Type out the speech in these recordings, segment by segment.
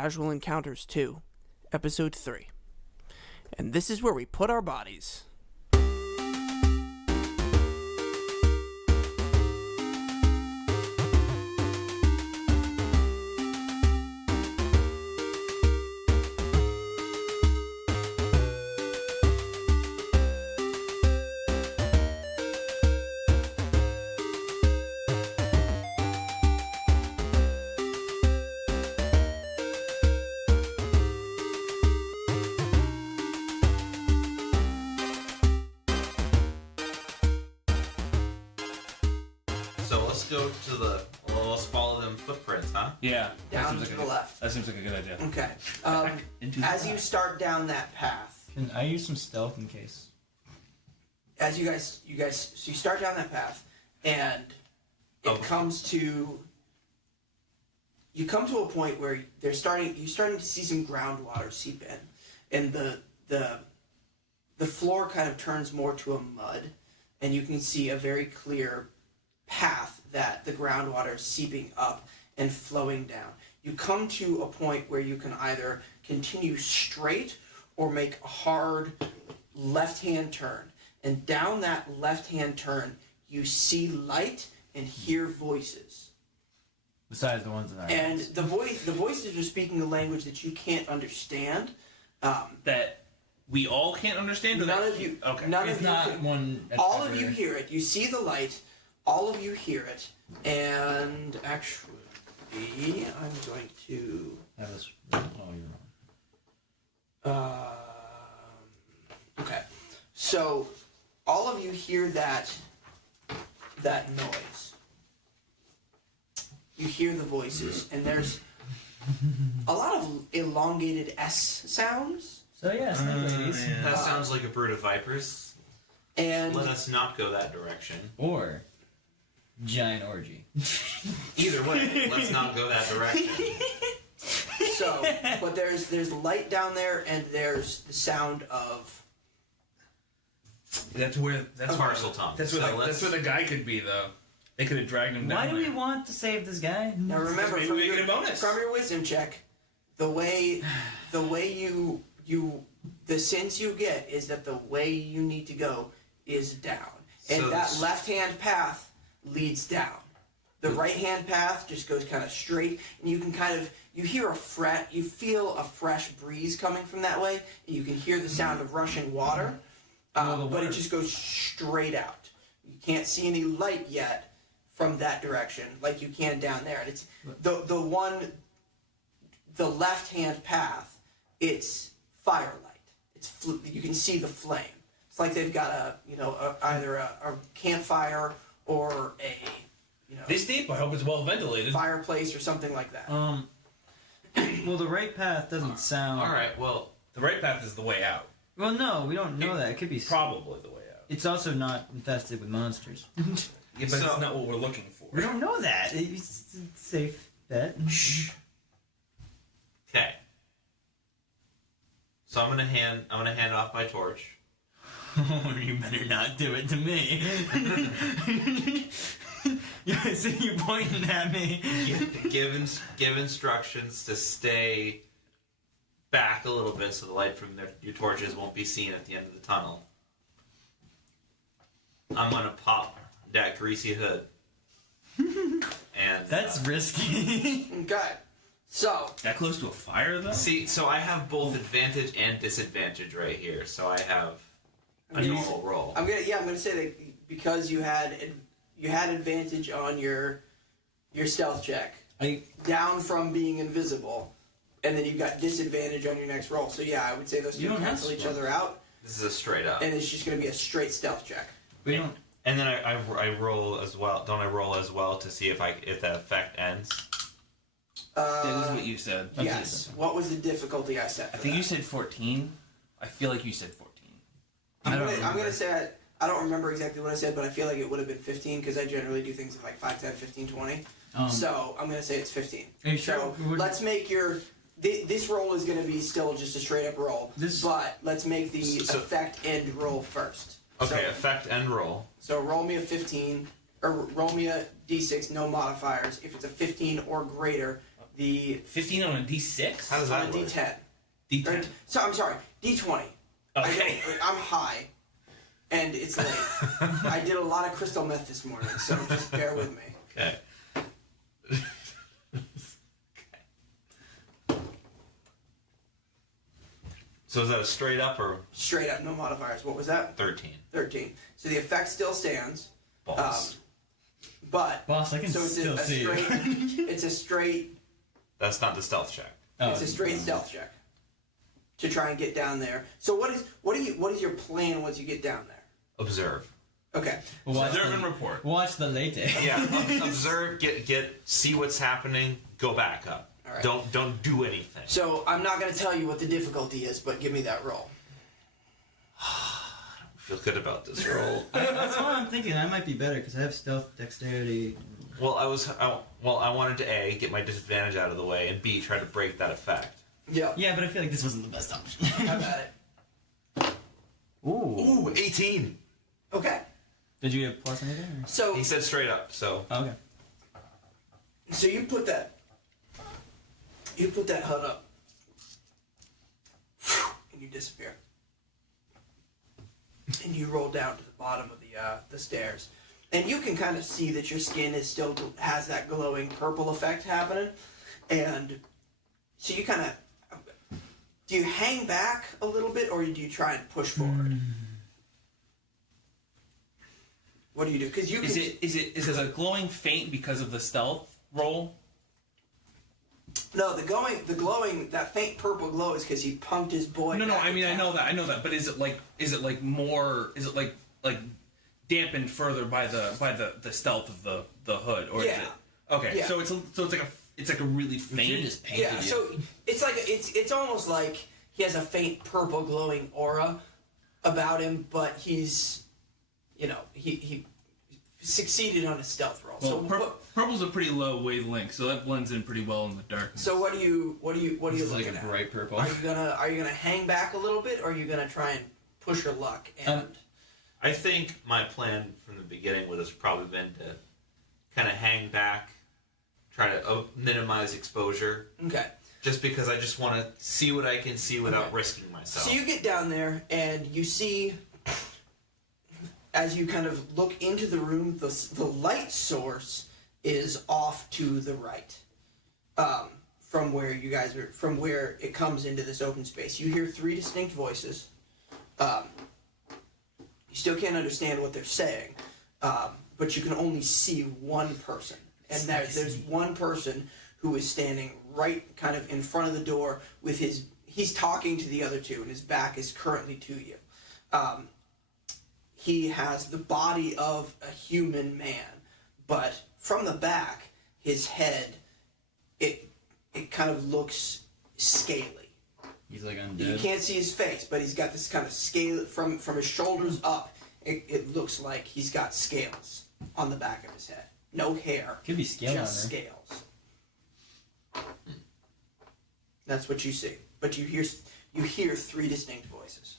Casual Encounters 2, Episode 3. And this is where we put our bodies. Let's follow them footprints, huh? Yeah. Down to the left. That seems like a good idea. Okay. As you start down that path, Can I use some stealth in case? as you start down that path, and it comes to. You come to a point where you're starting to see some groundwater seep in, and the floor kind of turns more to a mud, and you can see a very clear path that the groundwater is seeping up and flowing down. You come to a point where you can either continue straight or make a hard left-hand turn. And down that left-hand turn, you see light and hear voices. Besides the ones that I And the voices are speaking a language that you can't understand. That we all can't understand? None of you. Okay. None It's of you. not Can, one. all of you hear it. You see the light. All of you hear it. And actually, I'm going to. That was. Oh, you're wrong. Okay. So, all of you hear that noise. You hear the voices, and there's a lot of elongated S sounds. So yeah, snake ladies. Yeah. That sounds like a brood of vipers. And Let us not go that direction. Or giant orgy. Either way, let's not go that direction. so, but there's light down there, and there's the sound of. That's where Parcel tongue. That's where the guy could be, though. They could have dragged him down. Why do we want to save this guy? Now remember, Maybe we get a bonus. from your wisdom check, the way the sense you get is that the way you need to go is down, and So that left-hand path leads down. The right-hand path just goes kind of straight, and you can you feel a fresh breeze coming from that way, and you can hear the sound of rushing water, but it just goes straight out. You can't see any light yet from that direction like you can down there, and it's the left-hand path. It's firelight. You can see the flame. It's like they've got either a campfire or a This deep? I hope it's well ventilated. fireplace or something like that. Well, the right path doesn't sound. All right, well, The right path is the way out. Well, no, we don't know that. It could be. Probably the way out. It's also not infested with monsters. Yeah, but So- it's not what we're looking for. We don't know that. It's a safe bet. shh. Okay. So I'm gonna hand off my torch. You better not do it to me. So you're pointing at me. Give instructions to stay back a little bit so the light from your torches won't be seen at the end of the tunnel. I'm gonna pop that greasy hood. And That's risky. Okay, so That close to a fire, though? see, so I have both advantage and disadvantage right here. So I have a Okay. normal roll. I'm gonna say that because you had advantage on your stealth check, down from being invisible, and then you got disadvantage on your next roll. So yeah, I would say those You two don't have cancel each stealth. other out, This is a straight up. and it's just gonna be a straight stealth check. We don't. And then I roll as well. Don't I roll as well to see if the effect ends? That is what you said. Yes. What was the difficulty I set? I think you said 14. I feel like you said 14. I'm gonna say I don't remember exactly what I said, but I feel like it would have been 15 because I generally do things in like 5, 10, 15, 20. So I'm gonna say it's 15. Are you sure? So let's make your. This roll is going to be still just a straight up roll, but let's make the effect end roll first. Okay, effect end roll. So roll me a 15, or roll me a d6, no modifiers. If it's a 15 or greater, The 15 on a D6? How does on that a work? D10. D10. So I'm sorry, D20. Okay. I'm high, and it's late. I did a lot of crystal meth this morning, so just bear with me. Okay. So is that a straight up or Straight up, no modifiers. What was that? 13? 13. So the effect still stands. Balls. But Boss, I can so it's still a see straight. you. It's a straight. That's not the stealth check. It's a straight stealth check to try and get down there. So what is your plan once you get down there? Observe. Okay. Observe and report. Watch the latex. Yeah, observe, see what's happening, go back up. All right. Don't do anything. So I'm not going to tell you what the difficulty is, but give me that roll. I don't feel good about this roll. That's what I'm thinking. I might be better because I have stealth, dexterity. Well, I wanted to A, get my disadvantage out of the way, and B, try to break that effect. Yeah. Yeah, but I feel like this wasn't the best option. Have at it. Ooh. Ooh, 18. Okay. Did you get plus anything? Or? So He said straight up, so Oh, okay. So you put that HUD up, and you disappear, and you roll down to the bottom of the stairs, and you can kind of see that your skin is still has that glowing purple effect happening, and so you kind of do you hang back a little bit or do you try and push forward? What do you do? Because you can. Is it a glowing faint because of the stealth roll? No, the glowing, that faint purple glow is because he punked his boy. No, back I mean in I town. know that, but is it like dampened further by the stealth of the hood, or Yeah. is it okay? Yeah. So it's like a really faint. just painted Yeah, so it's like it's almost like he has a faint purple glowing aura about him, but he's, he succeeded on his stealth roll. Well, purple's a pretty low wavelength, so that blends in pretty well in the darkness. So what are you This looking is like a at? bright purple. Are you gonna hang back a little bit, or are you gonna try and push your luck? And I think my plan from the beginning would have probably been to kind of hang back, try to minimize exposure, okay. just because I just want to see what I can see without Okay. risking myself. So you get down there and you see, as you kind of look into the room, the light source is off to the right, from where you guys are, from where it comes into this open space. You hear 3 distinct voices. You still can't understand what they're saying, but you can only see one person, and there's one person who is standing right kind of in front of the door with he's talking to the other two, and his back is currently to you. He has the body of a human man, but from the back, his head, it kind of looks scaly. He's like You undead. can't see his face, but he's got this kind of scale from his shoulders up. It looks like he's got scales on the back of his head. No hair, Could be scale just armor. scales. That's what you see, but you hear 3 distinct voices.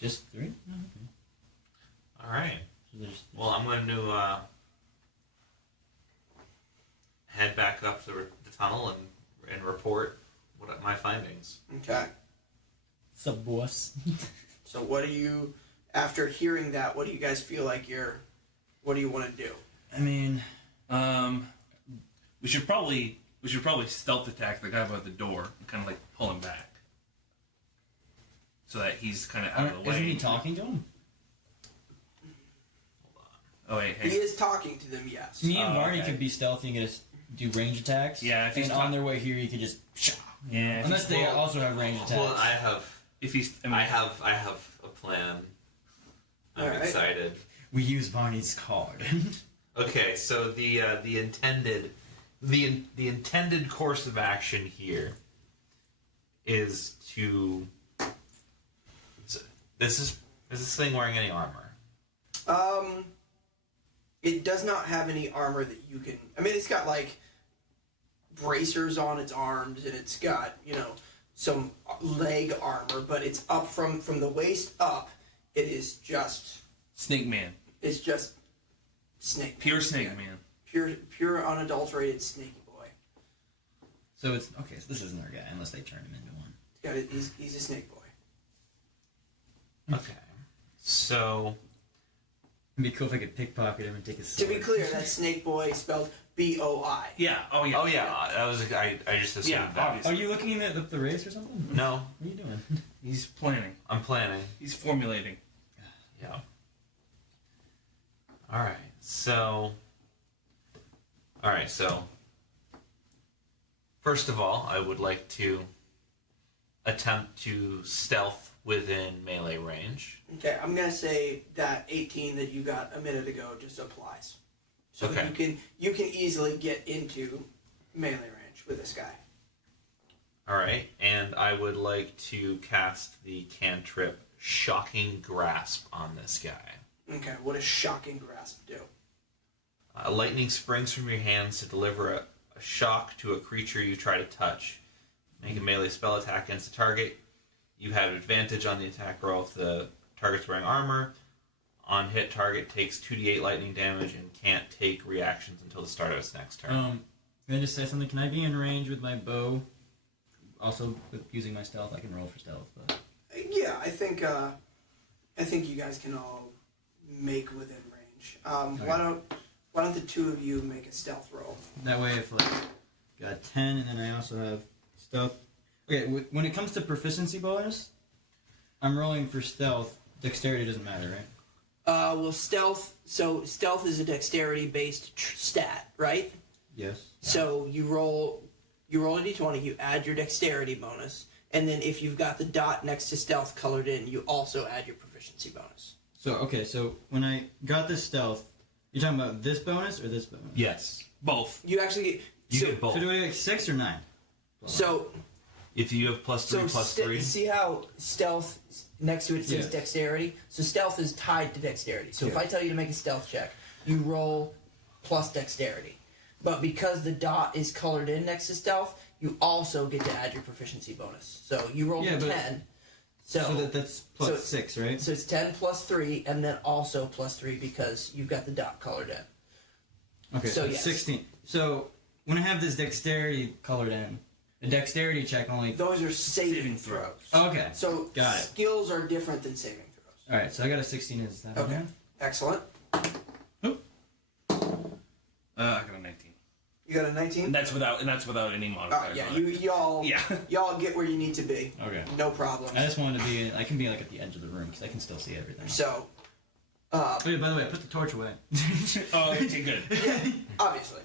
Just 3? Oh, okay. All right. So there's Well, I'm going to head back up the tunnel and report my findings. Okay. sub boss. So what do you, after hearing that, what do you guys feel like what do you want to do? I mean, we should probably stealth attack the guy by the door and kind of like pull him back, so that he's kind of out of the way. isn't he talking to him? Oh wait, He hey. is talking to them, yes. Me and Oh, Barney okay. could be stealthy and get do range attacks. Yeah, if he's and on their way here, you could just. Yeah, if Unless he's- they also have range attacks. Well, I have I have a plan. I'm Alright. excited. We use Barney's card. Okay, so the intended course of action here is to. Is this thing wearing any armor? It does not have any armor that you can. I mean, it's got like bracers on its arms, and it's got some leg armor, but it's up from the waist up. It is just. Snake Man, It's just snake. pure Snake Yeah. Man. Pure unadulterated snaky boy. So it's okay. So this isn't our guy unless they turn him into one. He's a snake boy. Okay. So It'd be cool if I could pickpocket him and take his sword. To be clear, that's snake boy spelled B-O-I. Yeah. Oh yeah. oh yeah, I just assumed Yeah, that. obviously. Are you looking at the race or something? No, What are you doing? He's planning. I'm planning. He's formulating. Yeah. All right. So first of all, I would like to attempt to stealth within melee range. Okay, I'm gonna say that 18 that you got a minute ago just applies. So Okay. you can easily get into melee range with this guy. All right, and I would like to cast the cantrip Shocking Grasp on this guy. Okay, what does shocking grasp do? Lightning springs from your hands to deliver a shock to a creature you try to touch. Make a melee spell attack against the target. You have advantage on the attack roll if the target's wearing armor. On hit, target takes 2d8 lightning damage and can't take reactions until the start of its next turn. Can I just say something? Can I be in range with my bow? Also, with using my stealth, I can roll for stealth. But Yeah, I think you guys can all make within range. Okay. Why don't the two of you make a stealth roll? that way, if like got 10, and then I also have stealth. Okay, when it comes to proficiency bonus, I'm rolling for stealth. Dexterity doesn't matter, right? Well, stealth. So stealth is a dexterity-based stat, right? Yes. So you roll a d20, you add your dexterity bonus, and then if you've got the dot next to stealth colored in, you also add your proficiency bonus. So when I got this stealth, you're talking about this bonus or this bonus? Yes. Both. You actually You so, get both. So do I get 6 or 9? So If you have +3, +3. see how stealth next to it says Yes. dexterity? So stealth is tied to dexterity. So if Yes. I tell you to make a stealth check, you roll plus dexterity. But because the dot is colored in next to stealth, you also get to add your proficiency bonus. So you roll Yeah, but- 10. So that's plus so- 6, right? So it's 10 plus 3, and then also plus 3 because you've got the dot colored in. Okay, so so it's yes. 16. So when I have this dexterity colored in, the dexterity check only... Those are saving throws. Okay, So got it. skills are different than saving throws. Alright, so I got a 16. Is that Okay, okay? excellent. I got a 19. You got a 19? And that's without any modifiers. Yeah, on it. y'all Yeah. y'all get where you need to be. Okay. No problem. I just wanted to be... I can be like at the edge of the room because I can still see everything. So, Oh yeah, by the way, I put the torch away. Oh, okay, good. yeah, obviously.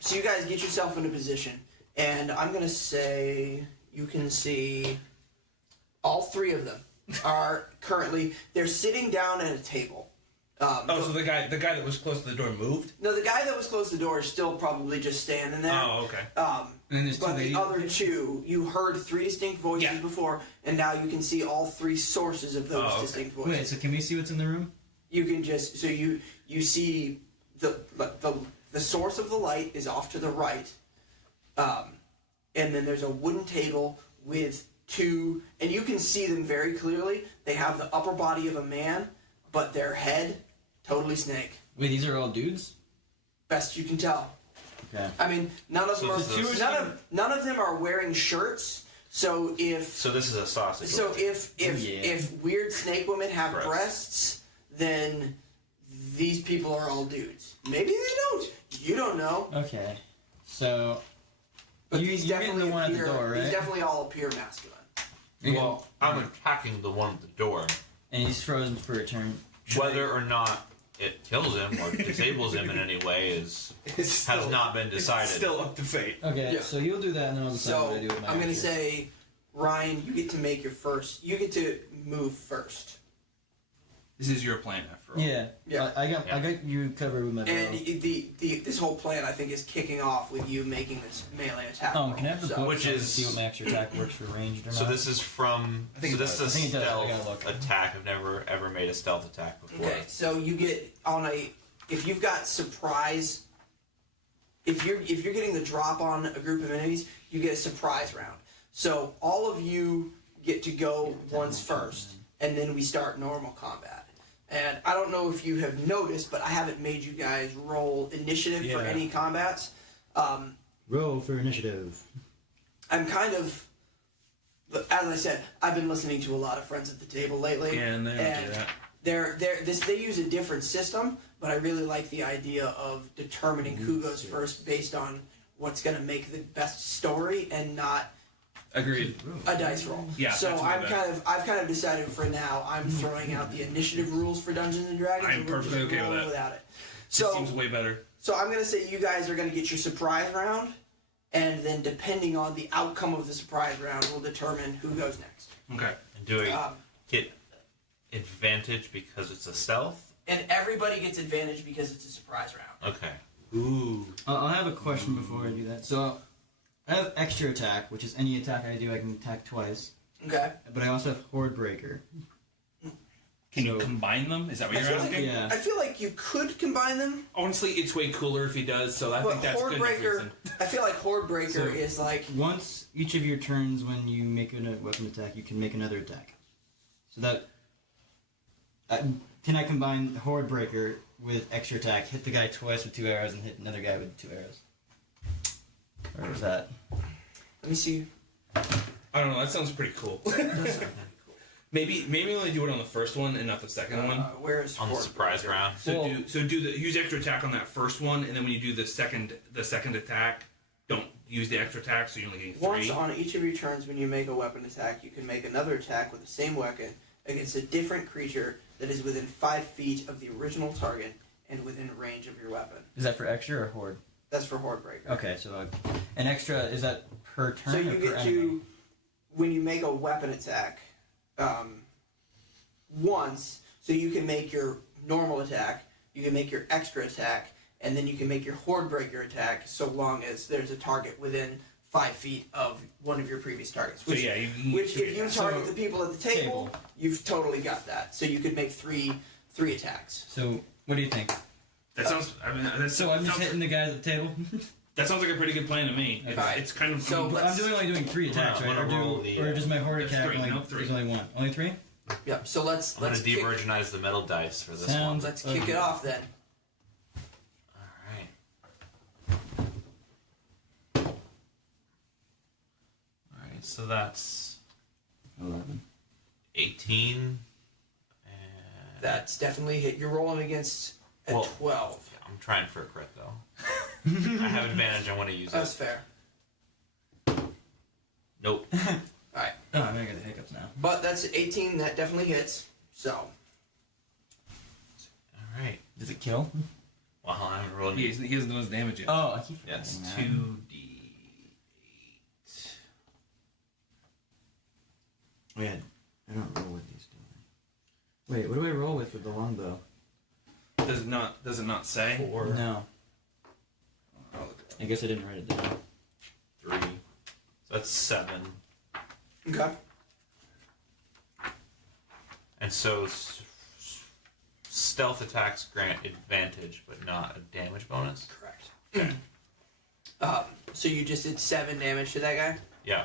So you guys get yourself into position, and I'm gonna say you can see all three of them are currently they're sitting down at a table. So the guy that was close to the door moved? No, the guy that was close to the door is still probably just standing there. Oh, okay. And then there's two But the ladies. other two, you heard three distinct voices Yeah. before, and now you can see all three sources of those okay. distinct voices. Wait, so can we see what's in the room? You can just you see the source of the light is off to the right, and then there's a wooden table with two, and you can see them very clearly. They have the upper body of a man, but their head totally snake. Wait, these are all dudes? Best you can tell. Okay. I mean, none of them So are none of them are wearing shirts. So if So this is a sausage. So if Yeah. weird snake women have Breasts. breasts, then these people are all dudes. Maybe they don't. You don't know. Okay. So... But you're these getting definitely the one at the appear. door, right? These definitely all appear masculine. Well, I'm attacking the one at the door. And he's frozen for a turn. Whether or not it kills him or disables him in any way has not been decided. Still up to fate. Okay, Yeah. so you'll do that, and then I'll decide So what I do with my I'm gonna action. say, Ryan, you get to make your first. You get to move first. This is your plan, after all. Yeah. Yeah. I got you covered with my bow. And this whole plan, I think, is kicking off with you making this melee attack. Oh, can I have the roll. book Which so I can is- see what my extra attack works for ranged or So not? this is from. I think So it this does. is a I think it does. I stealth gotta look. attack. I've never ever made a stealth attack before. Okay, so you get on a if you've got surprise. If you're getting the drop on a group of enemies, you get a surprise round. So all of you get to go once first, and then we start normal combat. And I don't know if you have noticed, but I haven't made you guys roll initiative for Yeah. any combats. Roll for initiative. I'm kind of, as I said, I've been listening to a lot of Friends at the Table lately. Yeah, and they don't do that. They use a different system, but I really like the idea of determining who goes first based on what's going to make the best story and not Agreed. a dice roll. Yeah, So that's way better. I've kind of decided for now I'm throwing out the initiative rules for Dungeons and Dragons. I'm and we're just perfectly okay with rolling that. without it. It So seems way better. So I'm going to say you guys are going to get your surprise round, and then depending on the outcome of the surprise round will determine who goes next. Okay. And do I get advantage because it's a stealth? And everybody gets advantage because it's a surprise round. Okay. Ooh. I'll have a question before I do that. So, I have extra attack, which is any attack I do, I can attack twice. Okay. But I also have Horde Breaker. Can you combine them? Is that what you're asking? Yeah. I feel like you could combine them, Honestly, it's way cooler if he does, so I but think that's Horde good enough Breaker. reason. I feel like Horde Breaker So- is like Once each of your turns, when you make a weapon attack, you can make another attack. So that... can I combine Horde Breaker with extra attack, hit the guy twice with 2 arrows, and hit another guy with 2 arrows? Or is that... Let me see. I don't know, that sounds pretty cool. Maybe only do it on the first one and not the second one. Where is On the Horde surprise Breaker? round. So Well- use extra attack on that first one, and then when you do the second attack, don't use the extra attack, so you're only getting 3. Once on each of your turns, when you make a weapon attack, you can make another attack with the same weapon against a different creature that is within 5 feet of the original target and within range of your weapon. Is that for extra or Horde? That's for Horde Breaker. Okay, so an extra, is that per turn So or you per get enemy? to, when you make a weapon attack, once, so you can make your normal attack, you can make your extra attack, and then you can make your Horde Breaker attack so long as there's a target within 5 feet of one of your previous targets. So Which, yeah, you can which get if you 3 target So, the people at the table, you've totally got that. So you could make three attacks. So, what do you think? That sounds. I mean, that So I'm just sounds, hitting the guy at the table? that sounds like a pretty good plan to me. It's, Alright. it's kind of. So But I'm only doing 3 attacks, I'm right? gonna roll the, Or does my Horde That's attack 3, only, no, 3. is only 1? Only 3? Yep. So let's I'm going to kick, de-virginize the metal dice for this Sounds- one. let's kick it off then. Alright, so that's 11. 18. And That's definitely hit. You're rolling against a Well, 12. I'm trying for a crit though. I have advantage. I want to use That's it. fair. Nope. Alright. Oh, I'm gonna get the hiccups now. But that's 18. That definitely hits. So. All right. Does it kill? Well, I haven't rolled. He hasn't done his damage yet. Oh, I keep That's forgetting that. 2d8. Wait, I don't roll with these, do I? Wait, what do I roll with the longbow? Does it not say? 4, No. I'll look it up. I guess I didn't write it down. 3. So that's 7. Okay. And so stealth attacks grant advantage, but not a damage bonus. Correct. Okay. So you just did 7 damage to that guy, Yeah.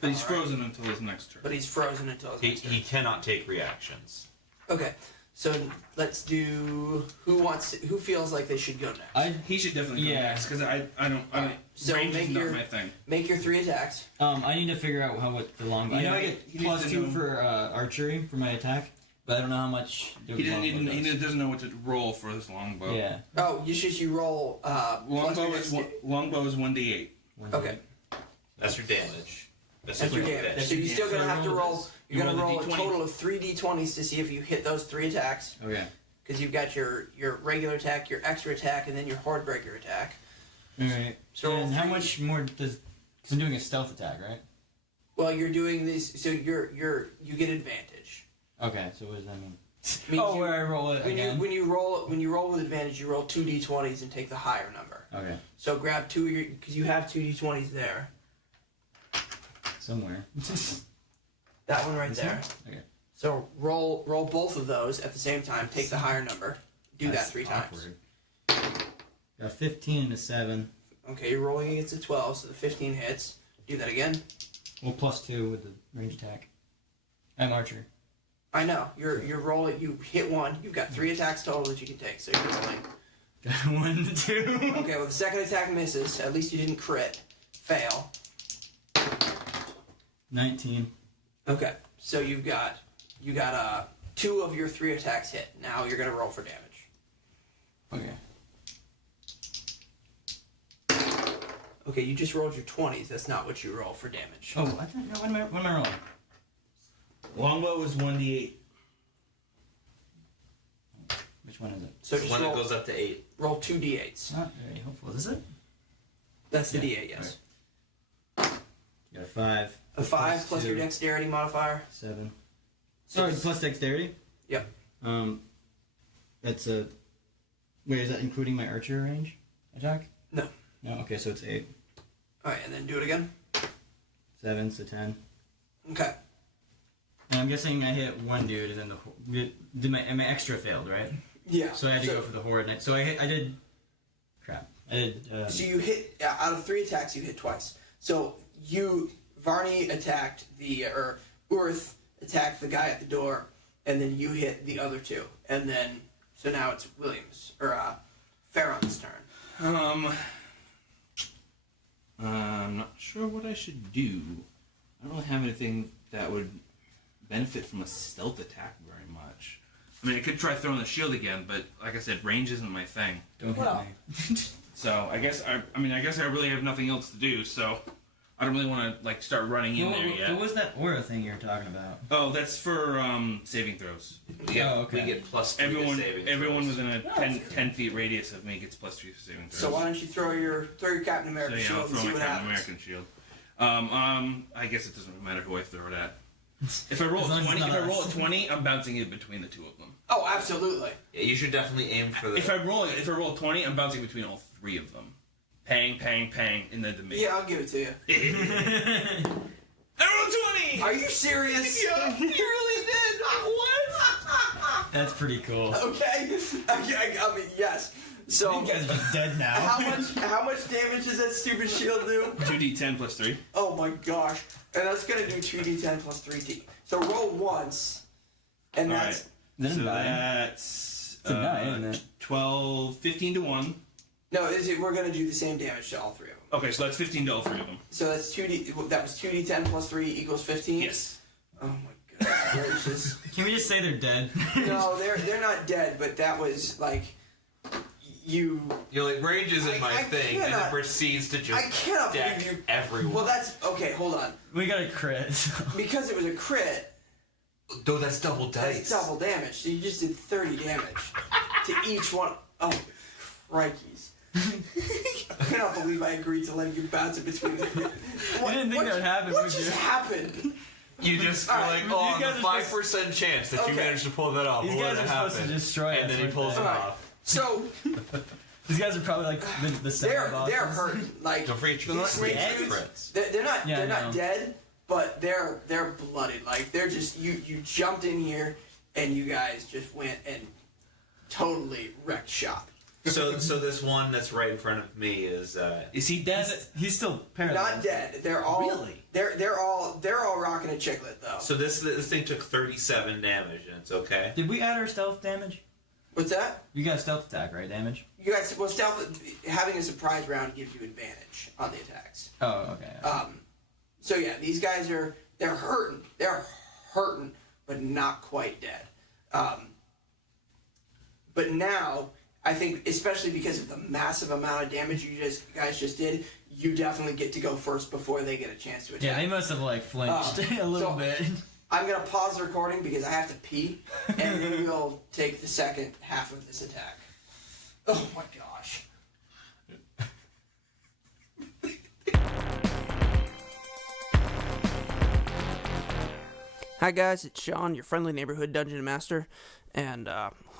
But he's frozen until his next turn. but he's frozen until his He, next turn. he cannot take reactions. Okay. So let's do who feels like they should go next. He should definitely go Yeah. next because I don't. Alright, so range make is not your- my thing. Make your 3 attacks. I need to figure out what the longbow. I know I Yeah, get he needs plus to 2 know. for archery for my attack, but I don't know how much. The He doesn't longbow even. He does. doesn't know what to roll for this longbow. Yeah. Oh, you roll. plus Longbow your is dex- longbow is 1d8. Okay. That's your damage. That's your damage. That's So your you're still damage. gonna So have to roll roll. this. You're You gonna roll roll the a D20s. total of 3 d20s to see if you hit those 3 attacks. Okay. Because you've got your regular attack, your extra attack, and then your Horde Breaker attack. All right. So roll and how 3 much more does? Because I'm doing a stealth attack, right? Well, you're doing this, so you get advantage. Okay. So what does that mean? Means Oh, you- where I roll it when again. you when you roll with advantage, you roll 2 d20s and take the higher number. Okay. So grab 2 of your because you have 2 d20s there. Somewhere. That one right This there. Okay. So roll both of those at the same time. Take the higher number. Do that That's 3 times. awkward. Got 15 and a 7. Okay, you're rolling against a 12, so the 15 hits. Do that again. Well, plus 2 with the range attack. I'm archer. I know. You're rolling. You hit 1. You've got 3 attacks total that you can take. So you're rolling 1 to 2. Okay, well the second attack misses. At least you didn't crit. Fail. 19. Okay, so you got 2 of your 3 attacks hit. Now you're gonna roll for damage. Okay. Okay, you just rolled your 20s. That's not what you roll for damage. Oh, I thought, no, what am I rolling? Longbow was 1d8. Which one is it? So The just one that roll, goes up to 8. roll 2 d8s. Not very helpful. Is it? That's the Yeah, d8, yes. You got a 5. A 5 plus your 2, dexterity modifier. 7. So Sorry, it's- plus dexterity? Yep. That's a... Wait, is that including my archer range attack? No. No, okay, so it's 8. Alright, and then do it again. 7, so 10. Okay. And I'm guessing I hit one dude, and then my extra failed, right? Yeah. So I had to go for the horde. So I did. Crap. I did. So you hit, out of 3 attacks, you hit twice. So Varney attacked or Urth attacked the guy at the door, and then you hit the other 2. And then, so now it's Pharon's turn. I'm not sure what I should do. I don't really have anything that would benefit from a stealth attack very much. I mean, I could try throwing the shield again, but like I said, range isn't my thing. Don't Well. hit me. So I guess I really have nothing else to do. So I don't really want to start running in there yet. What was that aura thing you were talking about? Oh, that's for saving throws. Yeah, Oh, okay. we get plus 3 to saving Everyone throws. within a 10 feet radius of me gets plus 3 for saving throws. So why don't you throw your Captain America So yeah, I'll shield and throw see my what Captain happens. American shield. I guess it doesn't matter who I throw it at. If I roll As long a as it's 20, not if I roll us. a 20, I'm bouncing it between the 2 of them. Oh, absolutely. Yeah, you should definitely aim for the... If I roll a 20, I'm bouncing between all 3 of them. Pang, pang, pang, and then the me. Yeah, I'll give it to you. I rolled 20. Are you serious? Yeah, you really did. What? That's pretty cool. Okay. I mean, yes. So You guys are just dead now. how much damage does that stupid shield do? 2d10 plus 3. Oh my gosh. And that's gonna do 2d10 plus 3d. So roll once, and All that's right. Then So die. that's It's a die, isn't it? 12, 15 to 1. no. We're gonna do the same damage to all 3 of them. Okay, so that's 15 to all 3 of them. So that's 2d. That was 2d10 plus 3 equals 15. Yes. Oh my god. Gracious. Can we just say they're dead? No, they're not dead, but that was like you. You're like, range isn't my I thing, and then cannot- proceeds to I just cannot deck believe you. everyone. Well, that's okay. Hold on. We got a crit. Because it was a crit, Though that's double dice. that's double damage. So you just did 30 damage to each one. Oh, crikeys. I cannot believe I agreed to letting you bounce it between the. You didn't think that would happen, What would just you? happened? You just All you're right, like, oh, these on guys the are supposed- 5% chance that you Okay. managed to pull that off. These what guys would are have supposed to happened? destroy us. And then he weren't pulls they? it Alright. off. So These guys are probably like the second bosses. they're hurt. Like Don't forget, you these can snake dead. dudes, they're not Yeah, I they're not know. dead, but they're blooded. Like they're just you jumped in here and you guys just went and totally wrecked shop. So this one that's right in front of me is Is he dead? He's still paralyzed. Not dead. They're all Really? They're all rocking a chiclet though. so this thing took 37 damage and it's okay. Did we add our stealth damage? What's that? You got a stealth attack, right? Damage? You guys, well, stealth having a surprise round gives you advantage on the attacks. Oh, okay. So yeah, these guys they're hurting. They're hurting, but not quite dead. But now, I think, especially because of the massive amount of damage you guys just did, you definitely get to go first before they get a chance to attack. Yeah, they must have like flinched a little so- bit. I'm gonna pause the recording because I have to pee, and then we'll take the second half of this attack. Oh my gosh. Hi guys, it's Sean, your friendly neighborhood dungeon master, and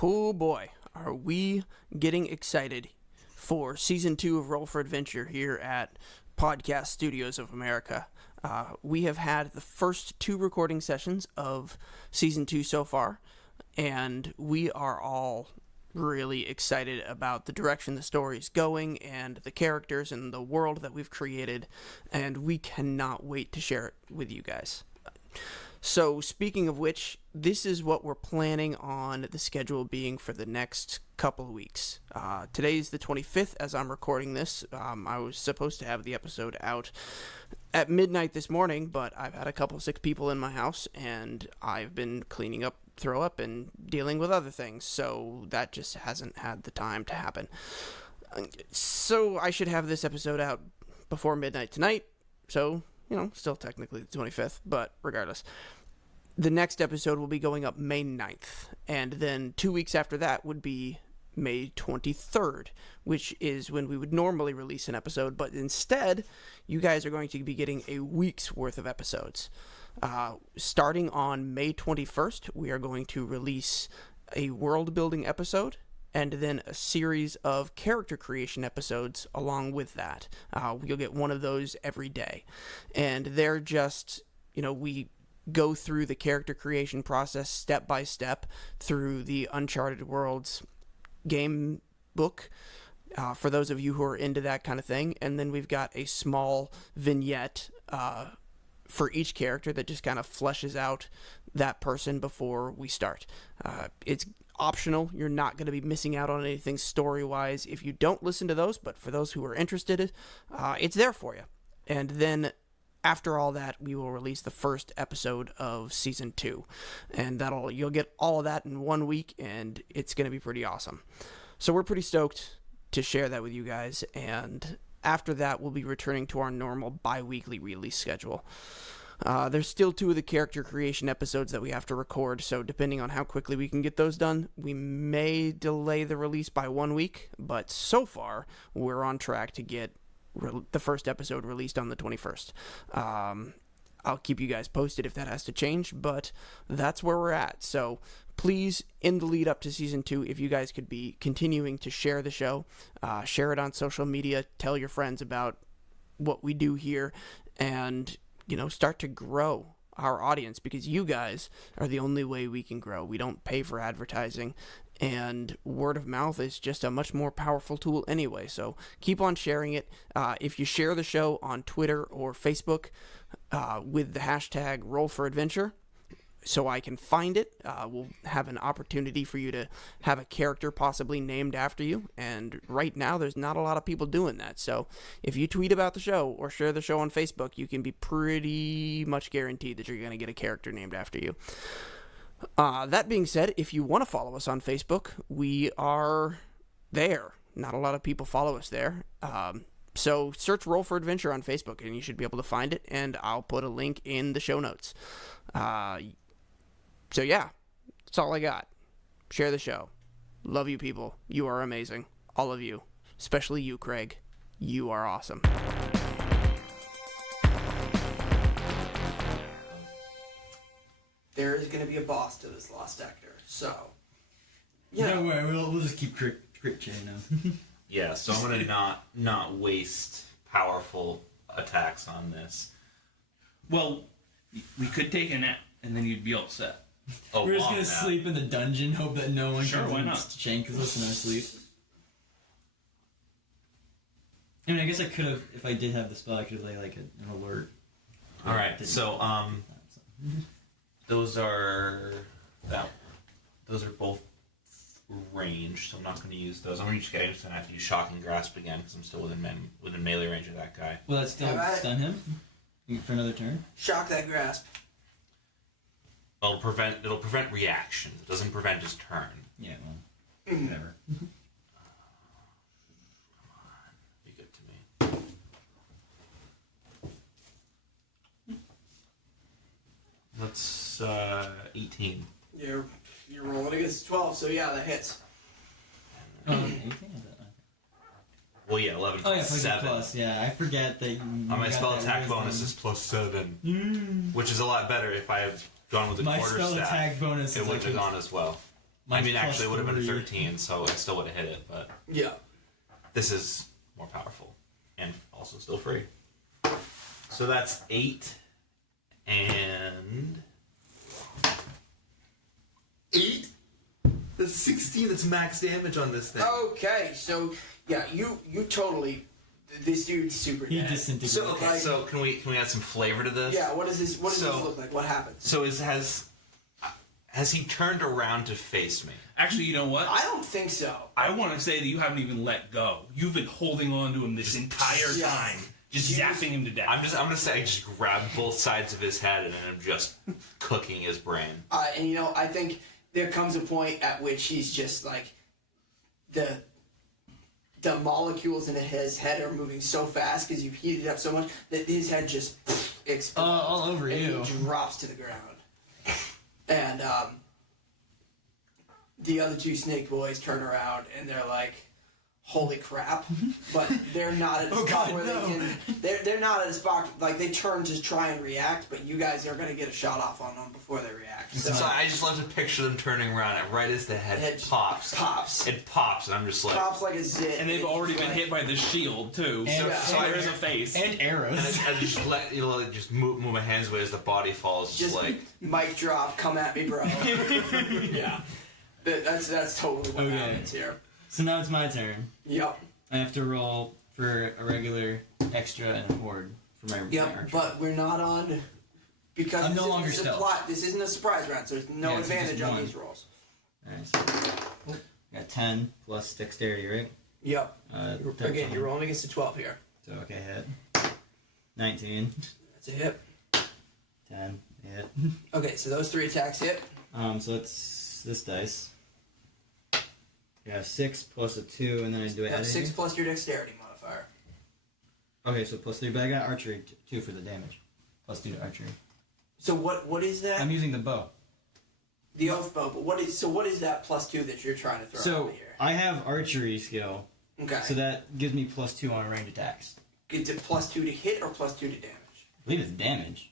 oh boy, are we getting excited for season 2 of Roll for Adventure here at Podcast Studios of America. We have had the first 2 recording sessions of season 2 so far, and we are all really excited about the direction the story's going and the characters and the world that we've created, and we cannot wait to share it with you guys. So, speaking of which, this is what we're planning on the schedule being for the next couple of weeks. Today's the 25th as I'm recording this. I was supposed to have the episode out at midnight this morning, but I've had a couple sick people in my house, and I've been cleaning up throw up and dealing with other things, so that just hasn't had the time to happen. So, I should have this episode out before midnight tonight, so, still technically the 25th, but regardless. The next episode will be going up May 9th, and then 2 weeks after that would be May 23rd, which is when we would normally release an episode, but instead, you guys are going to be getting a week's worth of episodes. Starting on May 21st, we are going to release a world-building episode, and then a series of character creation episodes along with that. You'll get one of those every day. And they're just, we go through the character creation process step by step through the Uncharted Worlds game book, for those of you who are into that kind of thing. And then we've got a small vignette for each character that just kind of fleshes out that person before we start. It's optional. You're not going to be missing out on anything story-wise if you don't listen to those, but for those who are interested, it's there for you. And then after all that, we will release the first episode of Season 2. And you'll get all of that in 1 week, and it's going to be pretty awesome. So we're pretty stoked to share that with you guys, and after that, we'll be returning to our normal bi-weekly release schedule. There's still 2 of the character creation episodes that we have to record, so depending on how quickly we can get those done, we may delay the release by 1 week, but so far, we're on track to get the first episode released on the 21st. I'll keep you guys posted if that has to change, but that's where we're at. So please, in the lead up to Season 2, if you guys could be continuing to share the show, share it on social media, tell your friends about what we do here, and start to grow our audience, because you guys are the only way we can grow. We don't pay for advertising, and word of mouth is just a much more powerful tool anyway, so keep on sharing it. If you share the show on Twitter or Facebook with the hashtag #RollForAdventure, so I can find it, we'll have an opportunity for you to have a character possibly named after you, and right now there's not a lot of people doing that, so if you tweet about the show or share the show on Facebook, you can be pretty much guaranteed that you're going to get a character named after you. That being said, if you want to follow us on Facebook, we are there. Not a lot of people follow us there, so search Roll for Adventure on Facebook, and you should be able to find it, and I'll put a link in the show notes. So yeah, that's all I got. Share the show. Love you people. You are amazing. All of you. Especially you, Craig. You are awesome. There is going to be a boss to this Lost Sector, so... No way, we'll just keep crit chain now. Yeah, so I'm going to not waste powerful attacks on this. Well, we could take a nap, and then you'd be all set. We're just gonna sleep in the dungeon, hope that no one Sure, why comes not? to chain because us in our sleep. I mean, I guess I could have, if I did have the spell, I could lay like an alert. Alright, so, those are both range, so I'm not going to use those. I'm going to have to use Shocking Grasp again, because I'm still within melee range of that guy. Will that still stun him for another turn? Shock that grasp. It'll prevent reactions. It doesn't prevent his turn. Yeah, well, whatever. Come on, be good to me. That's 18. You're rolling against 12, so yeah, that hits. 18? Well, yeah, 11 Oh yeah, plus plus 7. Plus. Yeah, I forget that. On my spell attack bonus is plus 7, which is a lot better. If I had gone with the my quarter spell staff, attack bonus it is would have like gone as well. I mean, actually, it would have been 13, so I still would have hit it. But Yeah. this is more powerful and also still free. So that's 8 and 8. That's 16. That's max damage on this thing. Okay, so yeah, you totally. This dude's super He dead. disintegrated. So okay, so can we add some flavor to this? Yeah, what does this look like? What happens? So has he turned around to face me? Actually, you know what? I don't think so. I want to say that you haven't even let go. You've been holding on to him this entire time, just zapping him to death. I'm gonna say I just grabbed both sides of his head and I'm just cooking his brain. And you know, I think there comes a point at which he's just like the molecules in his head are moving so fast because you've heated it up so much that his head just explodes all over and you. he drops to the ground. And the other two snake boys turn around and they're like, "Holy crap!" But they're not at a spot where they can. They're not at a spot like they turn to try and react. But you guys are gonna get a shot off on them before they react. So I just love to picture them turning around, and right as the head pops, it pops, and I'm just like, pops like a zit. And they've already been hit by the shield too. And- So there's a face. And arrows. and I just let just move my hands away as the body falls, just like mic drop. Come at me, bro. Yeah. That's totally what Okay. happens here. So now it's my turn. Yep. I have to roll for a regular, extra, and a horde for my Yep. archer. But we're not on because I'm this no longer isn't a stealth. plot. This isn't a surprise round, so there's no Yeah, so advantage just on one. these rolls. Alright, so I got 10 plus dexterity, right? Yep. 13. Again, you're rolling against a 12 here. So, okay, hit. 19, That's a hit. 10, hit. Okay, so those 3 attacks hit. So it's this dice. You have 6 plus a 2, and then I do it. Have 6 plus your dexterity modifier. Okay, so plus 3, but I got archery 2 for the damage. Plus 2 to archery. So what is that? I'm using the bow. The oath bow. But what is that plus 2 that you're trying to throw So out here? I have archery skill, Okay. so that gives me plus 2 on range attacks. It's a plus 2 to hit or plus 2 to damage? I believe it's damage.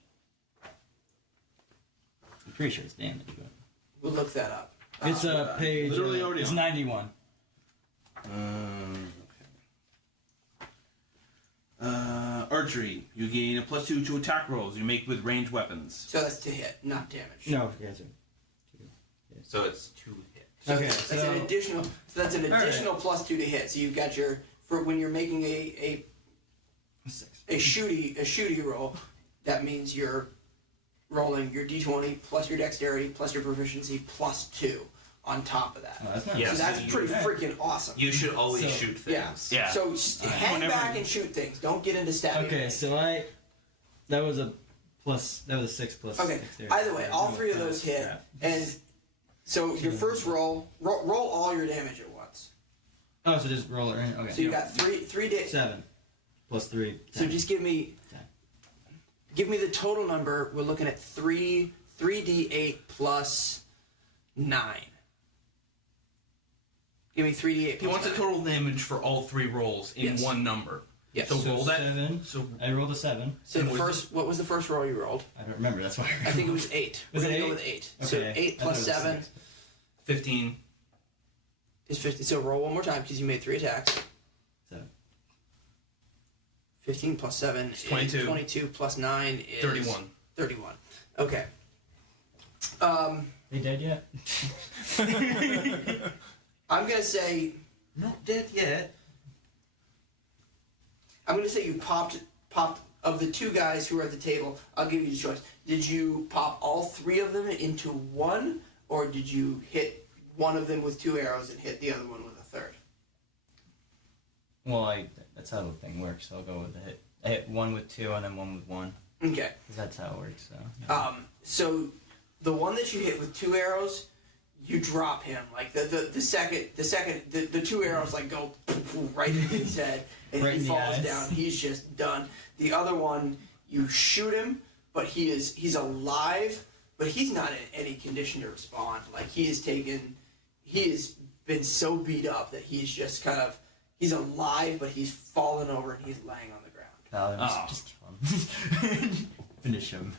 I'm pretty sure it's damage, but We'll look that up. it's a page. Literally already it's on. 91. Archery. You gain a plus 2 to attack rolls you make with ranged weapons. So that's to hit, not damage. No, yeah, so so it's 2 hits. So Okay, that's so- an additional. So that's an Alright. additional plus 2 to hit. So you've got your for when you're making a 6. shooty roll. That means you're rolling your d20 plus your dexterity plus your proficiency plus 2 on top of that. Oh, that's not Yeah, So so that's pretty freaking awesome. You should always So- shoot Yeah. things. Yeah. So hang Whenever- back and shoot things. Don't get into stabbing. Okay, so that was a 6 plus. Okay. dexterity. Either way, all 3 of those hit, Crap. and so your first roll all your damage at once. Oh, so just roll it in. Okay. So you got three damage. 7 plus 3. So just give me the total number. We're looking at 3d8 plus 9. Give me 3d8 He plus wants a 9. total damage for all 3 rolls in Yes. one number. Yes. So So roll that. 7. So I rolled a 7. So And the was first, what was the first roll you rolled? I don't remember. That's why. I think it was 8. Was We're it gonna go 8? with 8. So Okay. 8 I plus thought it was 7 6. 15. is 50. So roll one more time because you made 3 attacks. 7. 15 plus 7 is 22. 22 plus 9 is 31. 31. Okay. They dead yet? I'm gonna say Not dead yet. I'm gonna say you popped of the 2 guys who are at the table. I'll give you the choice. Did you pop all 3 of them into one, or did you hit one of them with 2 arrows and hit the other one with a third? Well, that's how the thing works. So I'll go with the hit. I hit 1 with 2 and then 1 with 1. Okay. Because that's how it works. So. Yeah. So the one that you hit with 2 arrows, you drop him. Like the 2 arrows like go right into his head and Right he in the falls eyes. down. He's just done. The other one, you shoot him, but he's alive, but he's not in any condition to respond. Like he has been so beat up that he's just kind of he's alive, but he's fallen over and he's laying on the ground. Paladin, just kill him. Finish him.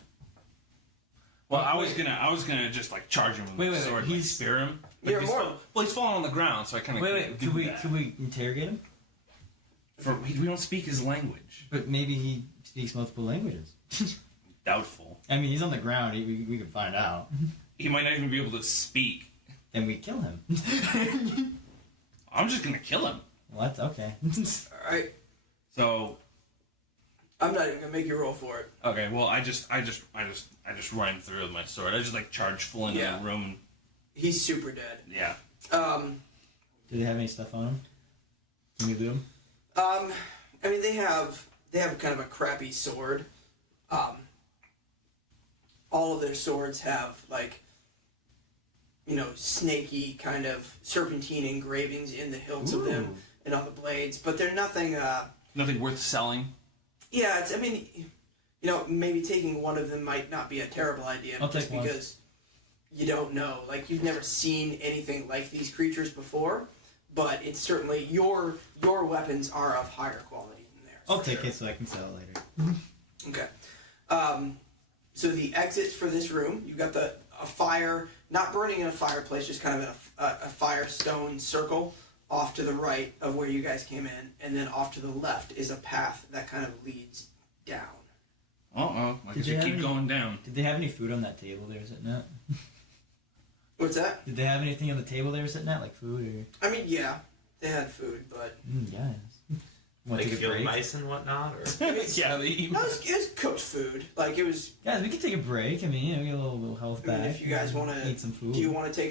Well, I was gonna just like charge him with Wait, my wait, sword, and, wait, like, spear him. But You're he's more- he's falling on the ground, so I kind of Wait, do could that. we interrogate him? We don't speak his language. But maybe he speaks multiple languages. Doubtful. I mean, he's on the ground. We could find out. He might not even be able to speak. Then we kill him. I'm just gonna kill him. What? Okay. All right. So. I'm not even gonna make you roll for it. Okay, well, I just run through with my sword. I just like charge full into the room. He's super dead. Yeah. Do they have any stuff on them? Can we loot them? I mean, they have kind of a crappy sword. All of their swords have like, snaky kind of serpentine engravings in the hilts of them and on the blades, but they're nothing. Nothing worth selling. Yeah, maybe taking one of them might not be a terrible idea. I'll just take one. Because you don't know. Like, you've never seen anything like these creatures before, but it's certainly your weapons are of higher quality than theirs. I'll take it so I can sell it later. Okay. So the exits for this room, you've got a fire, not burning in a fireplace, just kind of in a firestone circle off to the right of where you guys came in, and then off to the left is a path that kind of leads down. I guess you keep going down. Did they have any food on that table they were sitting at? What's that? Did they have anything on the table they were sitting at, like food or? I mean, yeah, they had food, but Yes. Want Like to take a field break? mice and whatnot, or Yeah, they eat. no, it was cooked food. Like, it was. Guys, we can take a break. I mean, get a little health I mean, back. if you guys want to eat some food. Do you want to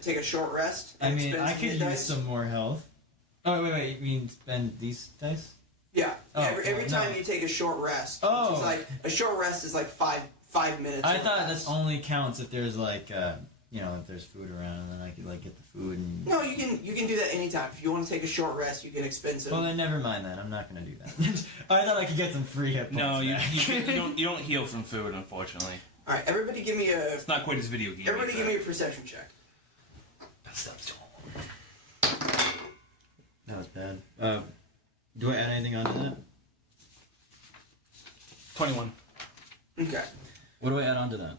take a short rest? I and mean, spend I some could hit use dice? some more health. Oh wait! You mean spend these dice? Yeah. Oh, every well, time no. you take a short rest, Oh. which is like a short rest is like five minutes. I or thought less. that's only counts if there's like, if there's food around, and then I could like get the food and. No, you can do that anytime. If you want to take a short rest, you can expend some. Well, then never mind that. I'm not gonna do that. I thought I could get some free hit points. No, you back. you don't heal from food, unfortunately. All right, everybody, give me a. It's not quite as video game. Everybody, give me a perception check. That was bad. Do I add anything onto that? 21. Okay. What do I add onto that?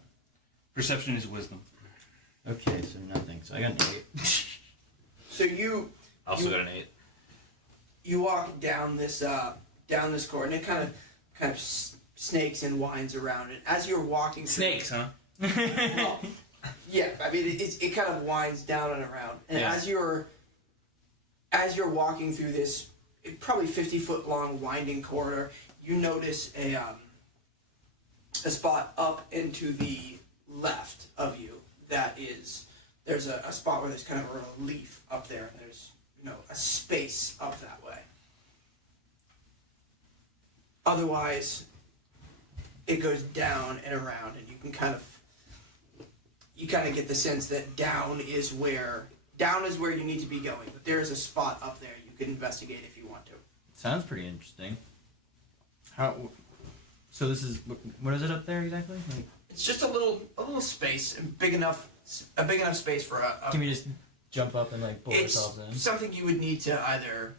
Perception is wisdom. Okay, so nothing. So I got an 8. So you also got an 8. you walk down this corridor, and it kind of snakes and winds around. And as you're walking, Snakes, huh? Well, yeah, I mean it kind of winds down and around, and Yeah. as you're walking through this probably 50-foot long winding corridor, you notice a spot up into the left of you. There's a spot where there's kind of a relief up there, and there's a space up that way. Otherwise, it goes down and around, and you kind of get the sense that down is where you need to be going. But there is a spot up there you can investigate if you want to. Sounds pretty interesting. So this is what is it up there exactly? Like, It's just a little space, a big enough space for a. can we just jump up and like pull It's ourselves in? something you would need to either.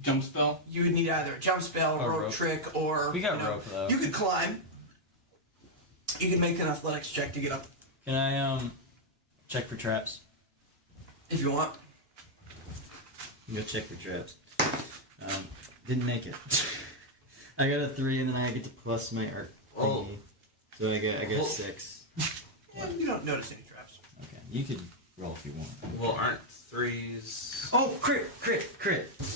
Jump spell? You would need either a jump spell, Or rope rope. trick, or We got rope though. You could climb. You can make an athletics check to get up Can I check for traps? if you want. Go check for traps. Didn't make it. I got a 3 and then I get to plus my art Oh. thingy. So I got Well- 6. Yeah, you don't notice any traps. Okay, you could roll if you want. Well, aren't 3s? Oh, crit!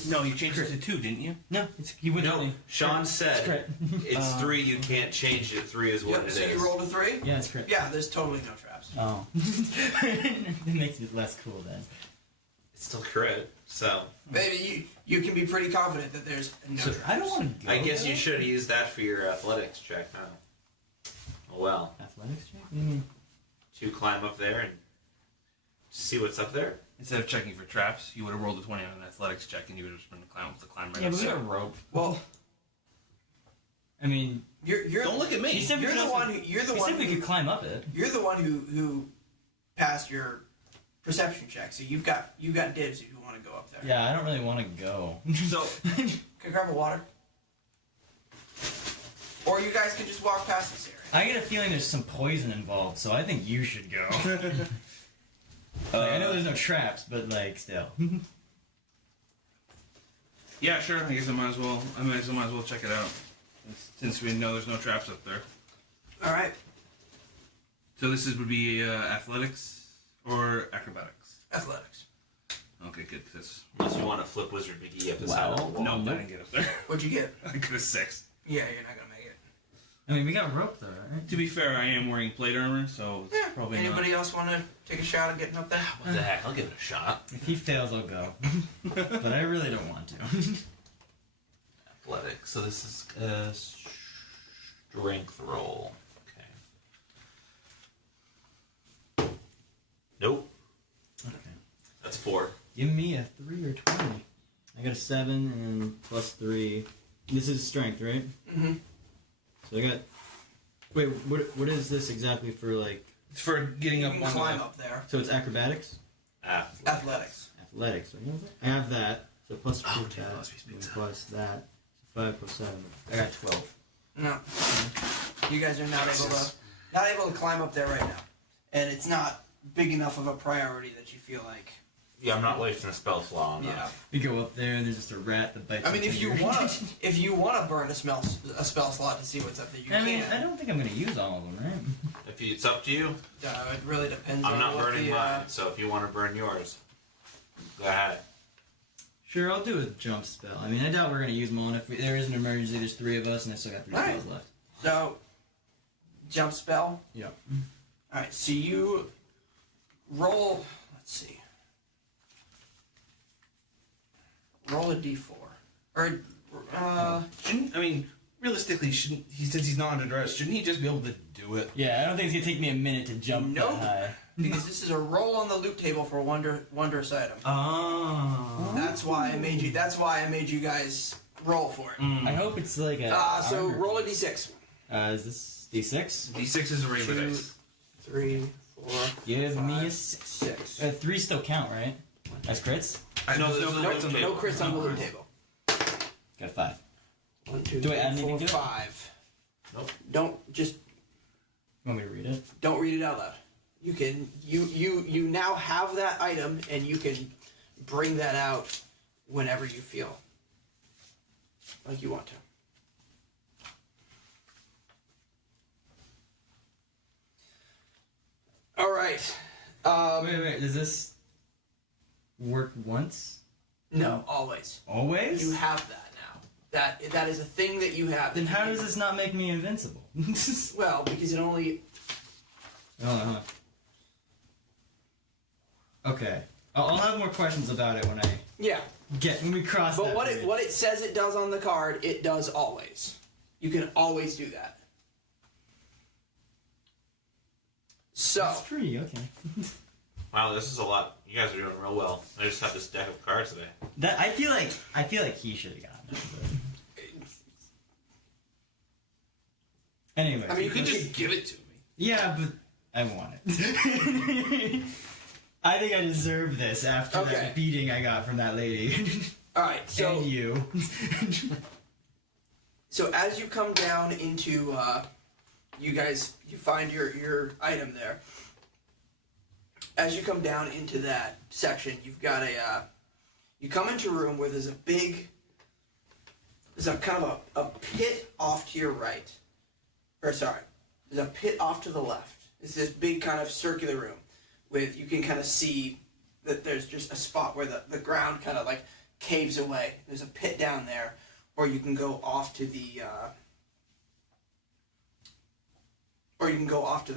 No, you changed it to 2, didn't you? No, you wouldn't. No, really. Sean It's said crit. it's 3. You can't change it. 3 is what Yep. it So is. you rolled a 3. Yeah, it's crit. Yeah, there's totally no traps. Oh. It makes it less cool then. It's still crit. So Maybe you can be pretty confident that there's no So traps. I don't want to go. I guess you there. should use that for your athletics check, huh? Oh well. Athletics check? What do you mean? To climb up there and see what's up there. Instead of checking for traps, you would have rolled a 20 on an athletics check, and you would have just been to climb right Yeah, up but we there. got rope. Well, I mean, you're Don't look at me. he said You're we the could one also- who you're the he one said we who, could climb up it. you're the one who passed your perception check. So you've got dibs if you want to go up there. Yeah, I don't really want to go. So Can I grab a water? Or you guys can just walk past this area. I get a feeling there's some poison involved, so I think you should go. Like, I know there's no traps, but like still. Yeah, sure. I guess I might as well check it out, since we know there's no traps up there. All right, So this would be athletics or acrobatics. athletics. Okay, good. Because Unless you want to flip Wizard McGee up the side of the wall. no, I didn't get up there. What'd you get? I got a 6. Yeah, you're not gonna make it. I mean, we got rope though, right? To be fair, I am wearing plate armor, so it's probably Anybody else want to take a shot at getting up there? What the heck? I'll give it a shot. If he fails, I'll go. But I really don't want to. Athletics. So this is a strength roll. Okay. Nope. Okay. That's 4. Give me a 3 or 20. I got a 7 and plus 3. This is strength, right? Mm-hmm. So I got. Wait, what is this exactly for? Like, it's for getting You up can on climb the... up there. so it's acrobatics, Athletics. athletics. Right? I have that. So plus 4 dude, that, must be pizza. plus that. So 5 plus 7. I got 12. No. You guys are not able to climb up there right now, and it's not big enough of a priority that you feel like. Yeah, I'm not wasting a spell slot on that. Yeah. We go up there and there's just a rat that bites. I mean, your if you finger. want to burn a spell slot to see what's up there, you I mean, can. I don't think I'm gonna use all of them, right? It's up to you. It really depends I'm on not what burning the, mine, so if you want to burn yours, go ahead. Sure, I'll do a jump spell. I mean, I doubt we're gonna use them all. And if there is an emergency, there's 3 of us, and I still got 3 Alright. spells left. So, jump spell. Yep. All right. So you roll. Let's see. Roll a d4. Or Shouldn't, I mean, realistically, shouldn't he, since he's not under duress, shouldn't he just be able to do it? Yeah, I don't think it's gonna take me a minute to jump Nope. that high. because this is a roll on the loot table for wondrous item. Oh. That's why I made you. That's why I made you guys roll for it. I hope it's like a. So armor roll a piece. d6. Is this D6? D6 is a rainbow 2, dice. 3, 4, Give me a 5, 6. 6. 3 still count, right? As crits? No, There's there's no no crits on the No crits on the loot table. Got a 5. 1, 2, Do I 3, add 4, anything to it? 5. Nope. Don't Want me to read it? don't read it out loud. You can you now have that item and you can bring that out whenever you feel like you want to. All right. Wait. Does this work once? No, always. Always? You have that now. That is a thing that you have. Then how does this not make me invincible? Well, because it only. Hold on. Okay. I'll have more questions about it when we cross But that what bridge. it says it does on the card, it does always. You can always do that. So. That's free, okay. Wow, this is a lot. You guys are doing real well. I just have this deck of cards today. That I feel like he should have gotten it. But... Anyways. I mean, You can just give it to me. yeah, but I want it. I think I deserve this after Okay. that beating I got from that lady. All right. So. And you. So as you come down into, you find your item there. As you come down into that section, you've got you come into a room where there's a kind of a pit off to your right. There's a pit off to the left. It's this big kind of circular room you can kind of see that there's just a spot where the ground kind of like caves away. There's a pit down there. Or you can go off to the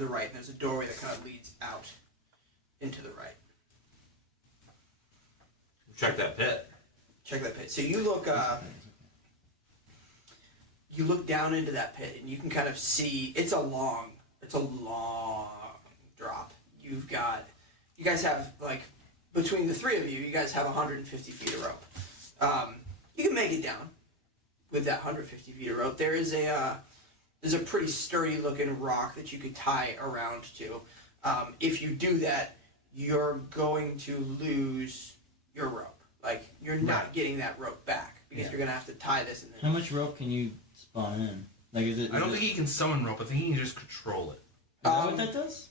right, and there's a doorway that kind of leads out into the right. Check that pit. Check that pit. So you look down into that pit, and you can kind of see it's a long drop. You guys have like between the 3 of you, you guys have 150 feet of rope. You can make it down with that 150 feet of rope. There's a pretty sturdy looking rock that you could tie around to. If you do that, you're going to lose your rope. Like you're not getting that rope back because you're gonna have to tie this. And How much rope can you spawn in? Like, is it? I don't think he can summon rope. I think he can just control it. Is that what that does?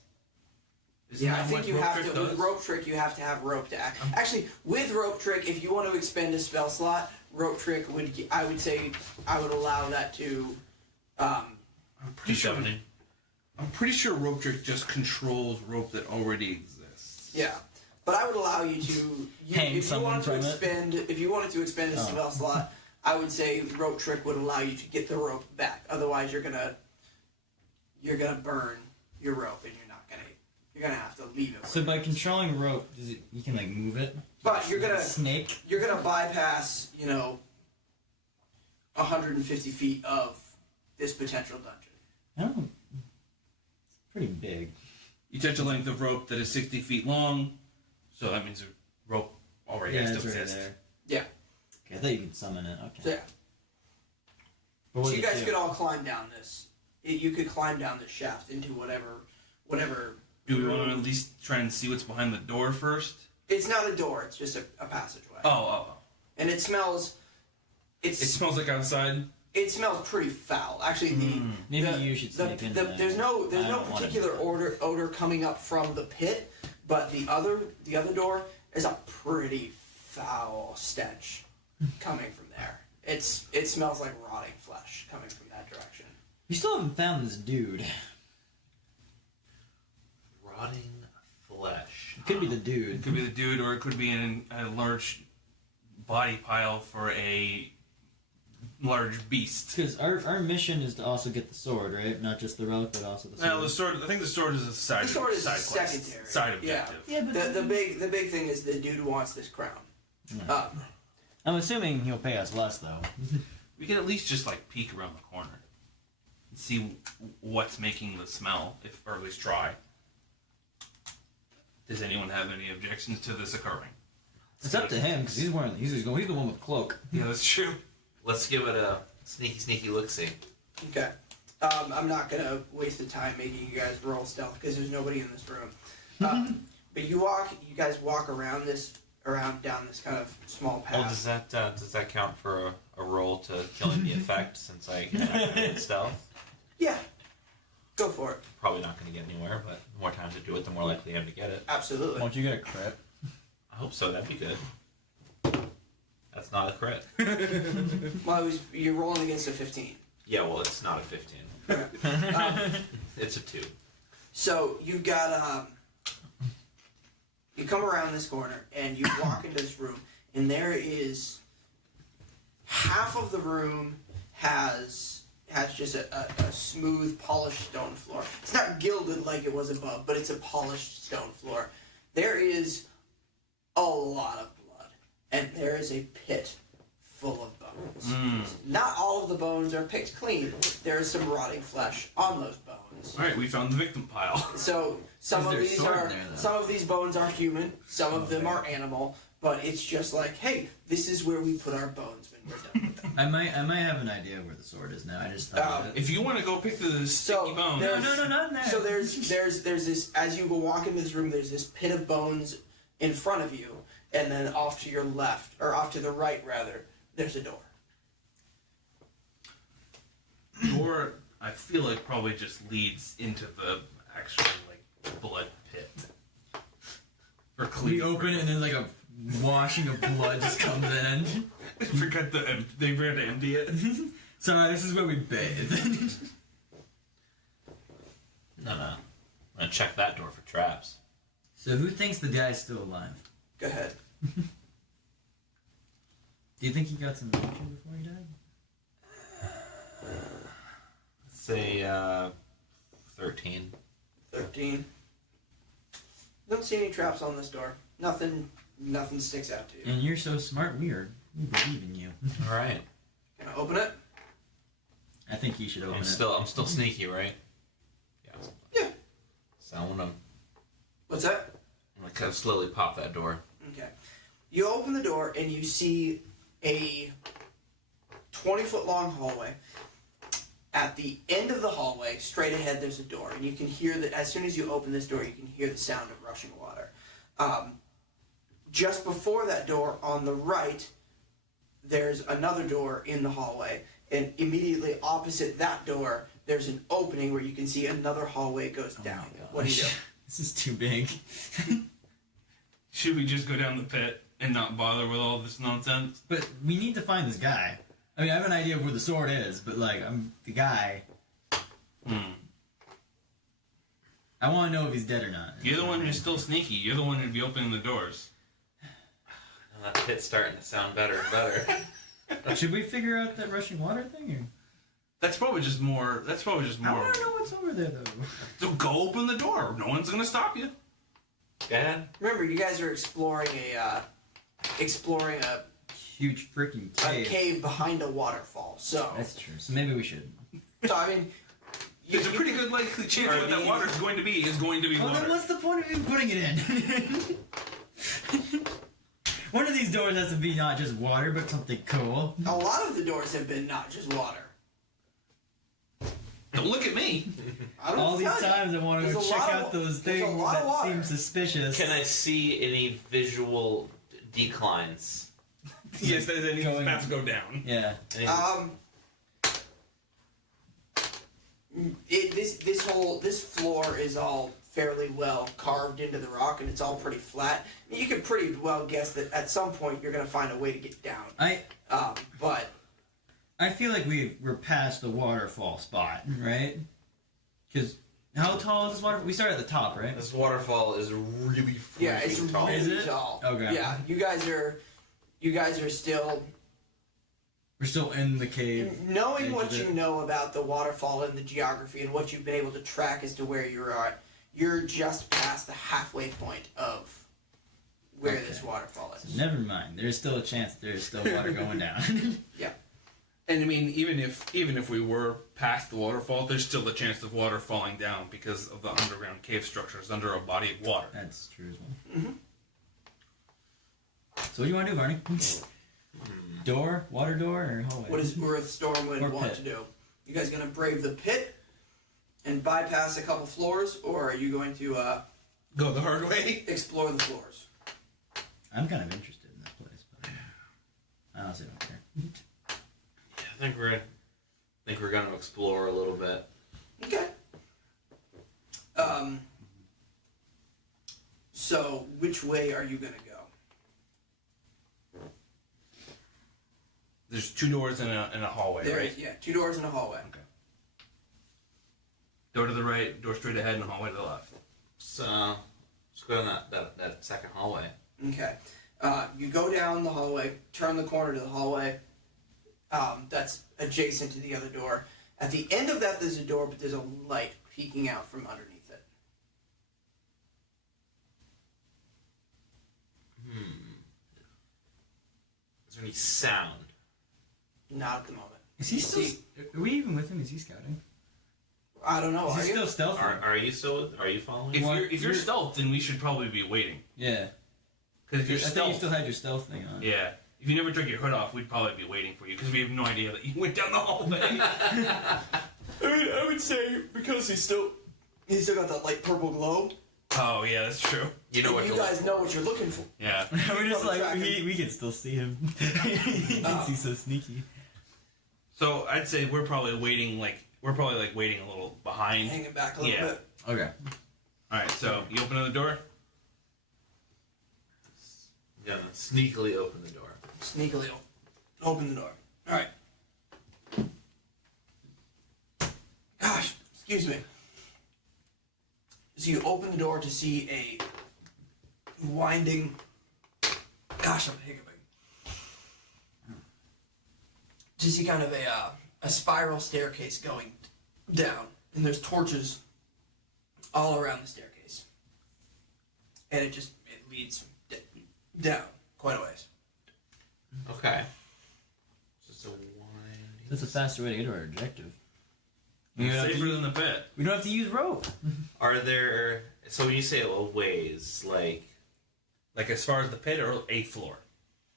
Isn't Yeah, I that think what you rope have trick to. With does? rope trick, you have to have rope to act. Actually, with rope trick, if you want to expend a spell slot, rope trick I would say, I would allow that to. I'm pretty sure. D70. I'm pretty sure rope trick just controls rope that already exists. Yeah. But I would allow you to Hang if you someone wanted to from it? expend if you wanted to expend a spell slot. I would say the rope trick would allow you to get the rope back. Otherwise, you're gonna burn your rope, and you're gonna have to leave it. So by controlling rope, you can like move it? But you're gonna snake? You're gonna bypass 150 feet of this potential dungeon. Oh, it's pretty big. You touch a length of rope that is 60 feet long, so that means the rope already has to it's already exist. there. Yeah. Okay, I thought you could summon it. Okay. So yeah. But what So does you it guys do? could all climb down this. You could climb down this shaft into whatever. Do we want to at least try and see what's behind the door first? It's not a door. It's just a passageway. Oh. And it smells. It smells like outside. It smells pretty foul. Actually, Maybe you should sneak in there. There's no I don't wanna particular do that. odor coming up from the pit, but the other door is a pretty foul stench coming from there. It smells like rotting flesh coming from that direction. We still haven't found this dude. Rotting flesh. It could be the It dude. could be the dude, or it could be a large body pile for a large beast. Because our mission is to also get the sword, right? Not just the relic, but also the sword. No, the sword. I think the sword is a side. The sword is side quest, secondary. side objective. Yeah, but The big thing is the dude wants this crown. I'm assuming he'll pay us less, though. We could at least just like peek around the corner and see what's making the smell, or at least try. Does anyone have any objections to this occurring? It's up to him because he's the one with the cloak. Yeah, that's true. Let's give it a sneaky look-see. Okay. I'm not gonna waste the time making you guys roll stealth because there's nobody in this room. But you guys walk around down this kind of small path. Well, does that count for a roll to killing the effect since I can activate stealth? Yeah. Go for it. Probably not going to get anywhere, but the more times I do it, the more likely I am to get it. Absolutely. Won't you get a crit? I hope so. That'd be good. That's not a crit. Well, you're rolling against a 15. Yeah, well, it's not a 15. Okay. It's a 2. So you've got you come around this corner and you walk into this room, and there is half of the room has just a smooth, polished stone floor. It's not gilded like it was above, but it's a polished stone floor. There is a lot of blood, and there is a pit full of bones. Not all of the bones are picked clean. There is some rotting flesh on those bones. All right, we found the victim pile. So some Is of there a these sword are there, though? some of these bones are human, some of them are animal, but it's just like, hey, this is where we put our bones when we're done with them. I might have an idea where the sword is now. I just thought of it. If you want to go pick the sticky bone, there's- No, not in there. So there's this, as you walk into this room, there's this pit of bones in front of you, and then off to your left, or off to the right rather, there's a door. door, I feel like probably just leads into the actual like blood pit. Or We clean. open it and then like a washing of blood just comes in. They forgot to empty it. Sorry, this is where we bathe. No. I'm going to check that door for traps. So who thinks the guy's still alive? Go ahead. Do you think he got some action before he died? Let's say 13. 13. Don't see any traps on this door. Nothing sticks out to you. And you're so smart, we believe in you. All right. Can I open it? I think you should open I'm it. still sneaky, right? Yeah. So I'm gonna What's that? kind of slowly pop that door. Okay. You open the door and you see a 20-foot long hallway. At the end of the hallway, straight ahead, there's a door, and you can hear that as soon as you open this door, you can hear the sound of rushing water. Just before that door, on the right, there's another door in the hallway, and immediately opposite that door, there's an opening where you can see another hallway goes down. What do you do? This is too big. Should we just go down the pit and not bother with all this nonsense? But we need to find this guy. I mean, I have an idea of where the sword is, but like, I'm the guy. I want to know if he's dead or not. You're the one who's still sneaky. You're the one who'd be opening the doors. That pit's starting to sound better and better. Should we figure out that rushing water thing? Or? That's probably just more. I want to know what's over there, though. So go open the door. No one's gonna stop you. Dad? Remember, you guys are exploring a Huge freaking a cave. cave behind a waterfall. So, That's true. So maybe we should. I mean, There's a pretty good likely chance what that water is going to be Well, water. then what's the point of even putting it in? One of these doors has to be not just water, but something cool. a lot of the doors have been not just water. Don't look at me. I don't All these tell you. times I want to There's go a check lot out of- those there's a things lot of that water. seem suspicious. Can I see any visual declines? Yes, then he Going- has to go down. Yeah. Any- This floor is all fairly well carved into the rock, and it's all pretty flat. You could pretty well guess that at some point you're going to find a way to get down. But I feel like we're past the waterfall spot, right? Because how tall is this waterfall? We start at the top, right? This waterfall is really freaking yeah, it's tall. really Is it? tall. Okay. Yeah, you guys are still We're still in the cave. knowing edge what of it. you know about the waterfall and the geography and what you've been able to track as to where you're at. You're just past the halfway point of where Okay. this waterfall is. Never mind. There's still a chance there's still water going down. And I mean, even if we were past the waterfall, there's still a chance of water falling down because of the underground cave structures under a body of water. That's true as well. Mm-hmm. So what do you want to do, Varney? Door? Water door? Or hallway? What does Urth Stormwind Or want pit. to do? You guys gonna brave the pit and bypass a couple floors, or are you going to Go the hard way. explore the floors? I'm kind of interested in that place, but I honestly don't care. I think we're going to explore a little bit. Okay. So which way are you gonna go? There's 2 doors in a hallway, There right? is, yeah, 2 doors and a hallway. Okay. Door to the right, door straight ahead, and a hallway to the left. So, let's go down that second hallway. Okay. You go down the hallway, turn the corner to the hallway. That's adjacent to the other door. At the end of that, there's a door, but there's a light peeking out from underneath it. Is there any sound? Not at the moment. Is he still? See- Are we even with him? Is he scouting? I don't know. Is Are he you? still stealthy? Are you still? Are you following? If Well, you're stealth, then we should probably be waiting. Yeah. Because if you're I thought you stealth, still had your stealth thing on. yeah. If you never took your hood off, we'd probably be waiting for you because we have no idea that you went down the hallway. I would say because he's still got that light purple glow. Oh yeah, that's true. You know what? You to look guys for. know what you're looking for. Yeah. We're just like Track him. we can still see him. He thinks he's so sneaky. So I'd say we're probably waiting waiting a little behind. Hanging back a little Yeah. bit. Okay. All right. So you open the door. I'm gonna sneakily open the door. Sneakily open the door. All right. Gosh, excuse me. So you open the door to see a winding. Gosh, I'm hiccuping. To see kind of a spiral staircase going down, and there's torches all around the staircase, and it leads down quite a ways. Okay. Just a winding. That's a faster way to get to our objective. Safer than the pit. We don't have to use rope. Are there? So when you say a ways, like Like as far as the pit or a floor.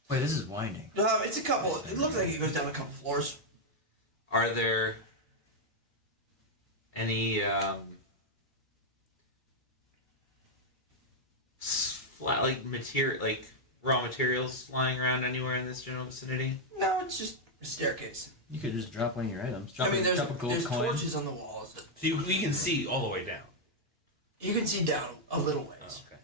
Wait, this is winding. It's a couple. It looks like it goes down a couple floors. are there any flat like raw materials lying around anywhere in this general vicinity? No, it's just a staircase. You could just drop one of your items. Drop, There's drop a gold coin. torches on the walls. So we can see all the way down. You can see down a little ways. Okay.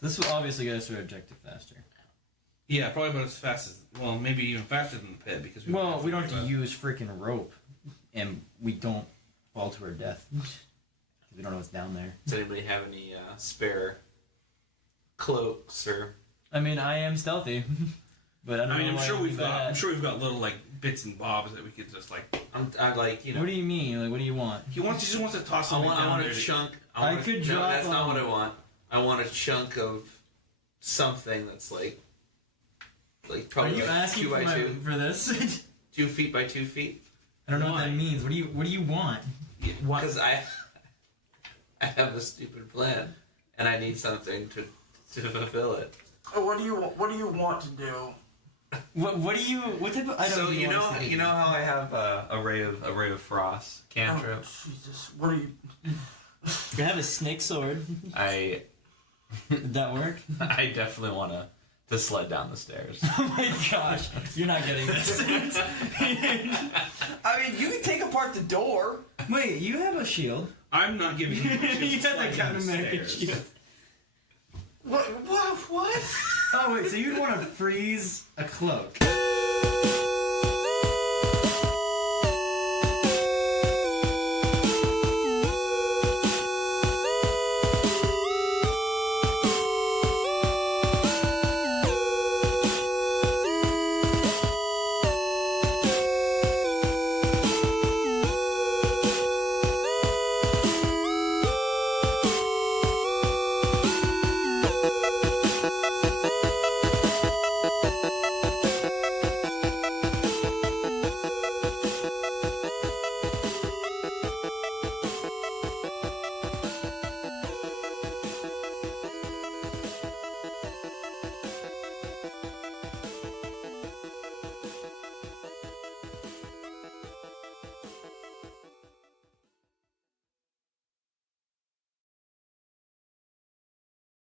This will obviously get us to our objective faster. Yeah, probably about as fast as... Well, maybe even faster than the pit, because... We don't have to use freaking rope, and we don't fall to our death. We don't know what's down there. Does anybody have any spare cloaks or... I mean, I am stealthy, but I don't know I'm why sure I'd we've be got... bad. I'm sure we've got little, like, bits and bobs that we could just, like... I'm like, you know... What do you mean? Like, what do you want? He just wants to toss I something want down a there. chunk... I could drop... No, that's not what I want. I want a chunk of something that's like Are probably you like asking 2 by 2. for this? 2 feet by 2 feet. I don't know Why? what that means. What do you want? Because I have a stupid plan, and I need something to fulfill it. What do you want to do? What type of item So do you want us to know do? how I have a ray of frost cantrip. Oh, Jesus, what are you? You have a snake sword. I Did that work? I definitely want to sled down the stairs. Oh my gosh, you're not getting this. I mean, you can take apart the door. Wait, you have a shield. I'm not giving you... You have the Captain America shield. What? Oh wait, so you'd want to freeze a cloak.